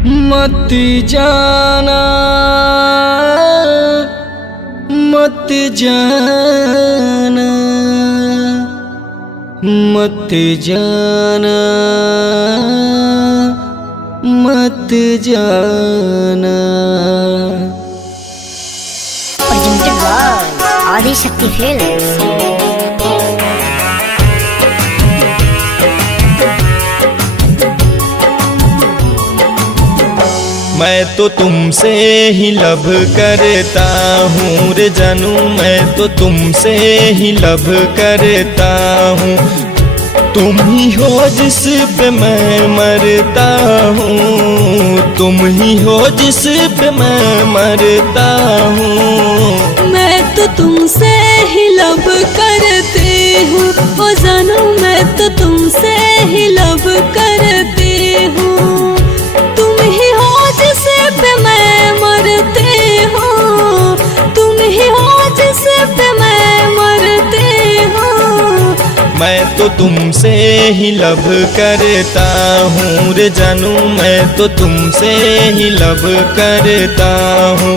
मत जाना मत जाना मत जाना मत जाना। Presented by Adi Shakti Films। मैं तो तुमसे ही लब करता हूँ रे जानू, मैं तो तुमसे ही लब करता हूँ। तुम ही हो जिस पे मैं मरता हूँ, तुम ही हो जिस पे मैं मरता हूँ। मैं तो तुमसे ही लब करती हूँ ओ जानू, मैं तो तुमसे ही लब करती हूँ। तुम ही हो जिस पे मैं मरती हूँ, तुम ही हो जिस पे मैं मरती हूँ। मैं तो तुमसे ही लब करता हूँ रे जानू, मैं तो तुमसे ही लब करता हूँ।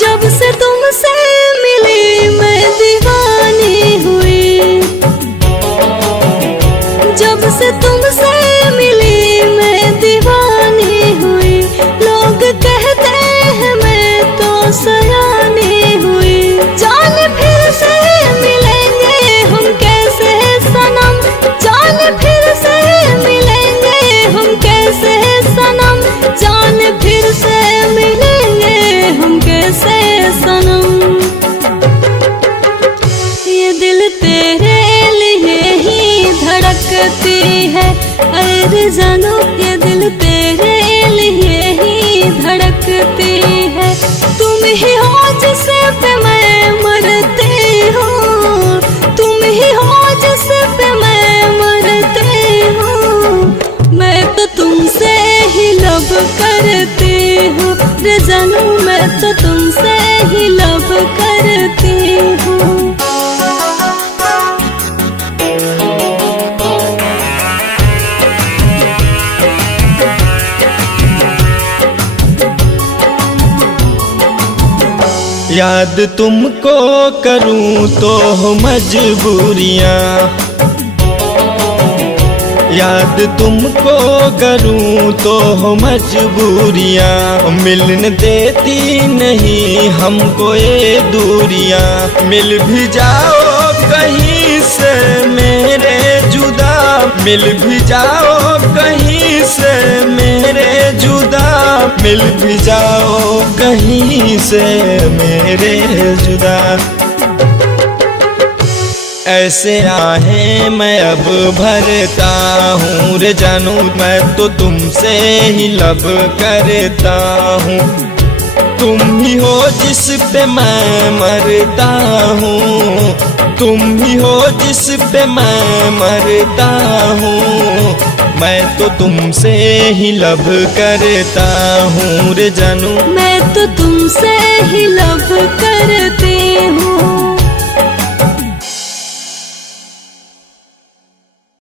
जब से तुमसे मिली मैं दीवानी हुई, जब से तुमसे मिली मैं दीवानी हुई। लोग कहते हैं मैं तो सयानी हुई। जान फिर से मिलेंगे हम कैसे सनम, जान फिर से मिलेंगे हम कैसे सनम, जान फिर से मिलेंगे हम कैसे सनम। ये दिल तेरे लिए ही धड़कती है, अरे जानू ये दिल तेरे लिए ही धड़कती है। तुम ही हो जिस पे मैं मरती हूँ, तुम ही हो जिस पे मैं मरती हूँ। मैं तो तुमसे ही लब करती हूँ रे जानू, मैं तो तुमसे ही लब करती हूँ। याद तुमको करूं तो हो मजबूरियां, याद तुमको करूं तो हो मजबूरियां। मिलने देती नहीं हमको ये दूरियां, मिल भी जाओ कहीं से मेरे जुदा, मिल भी जाओ कहीं से मेरे जुदा, मिल भी जाओ कहीं से मेरे जुदा। ऐसे आहें मैं अब भरता हूँ रे जानू, मैं तो तुमसे ही लब करता हूँ। तुम ही हो जिस पे मैं मरता हूँ, तुम ही हो जिस पे मैं मरता हूँ। मैं तो तुमसे ही लब करता हूँ रे जानू, मैं तो तुमसे ही लब करती हूँ।